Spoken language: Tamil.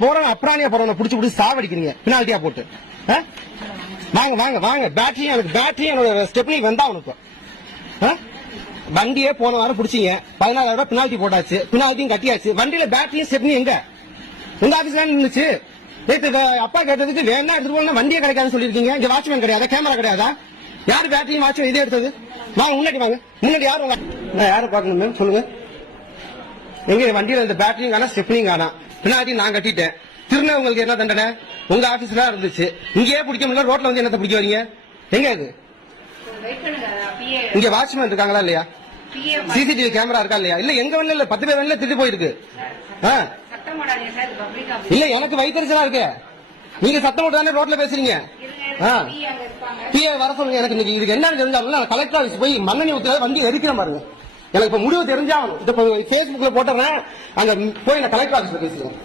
போறவன் அப்ராணியா போறவனை புடிச்சு சாவடிக்கிறீங்க பினால்ட்டியா போட்டு. வாங்க வாங்க வாங்க, பேட்டரியும் எனக்கு பேட்டரியும் என்னோட ஸ்டெப்னி வந்தா உனக்கு வண்டியே போன வாரம் புடிச்சீங்க, 14,000 ரூபாய் பினால்ட்டி போட்டாச்சு, பினால்ட்டியும் கட்டியாச்சு. வண்டியில பேட்டரியும் ஸ்டெப்னி எங்க? உங்க ஆபீஸ்ல இருந்துச்சு. அப்பா கேட்டதுக்கு வேணா எடுத்து போனா வண்டியே கிடைக்காதுன்னு சொல்லிருக்கீங்க. இங்க வாட்ச்மேன் கிடையாதா, கேமரா கிடையாதா? யாரு பேட்டரியும் வாட்ச்மேன் இதே எடுத்தது? வாங்க முன்னாடி வாங்க, முன்னாடி யாரும் யாரை பார்க்கணும் மேம் சொல்லுங்க. எங்க வண்டியில இந்த பேட்டரியும் காணா ஸ்டெப்னியும் காணா, பின்னாடி நான் கட்டிட்டேன். திருநா உங்களுக்கு என்ன தண்டனை? உங்க ஆபீஸ்ல இருந்துச்சு, இங்கேயே பிடிக்க முடியல, ரோட்ல வந்து என்னத்தை பிடிக்க வரீங்க? எங்க இது? இங்க வாட்ச்மேன் இருக்காங்களா இல்லையா? சிசிடிவி கேமரா இருக்கா இல்லையா? இல்ல எங்க வரல 10 பேர் வரல திருட்டு போயிருக்கு. இல்ல எனக்கு வயிற்றுச்சலா இருக்கு, நீங்க சத்தம் போட்டு தானே ரோட்ல பேசுறீங்க. வர சொல்லுங்க. எனக்கு இன்னைக்கு இதுக்கு என்னன்னு தெரிஞ்சாலும் கலெக்டர் ஆபீஸ் போய் மண்ணெண்ணி ஊத்தி வண்டி எரிக்கிற பாருங்க. எனக்கு இப்ப முடிவு தெரிஞ்சாகணும். இப்ப பேஸ்புக்ல போட்டுறேன், அங்க போய் நான் கலெக்டர் ஆபீஸ்ல பேசுறேன்.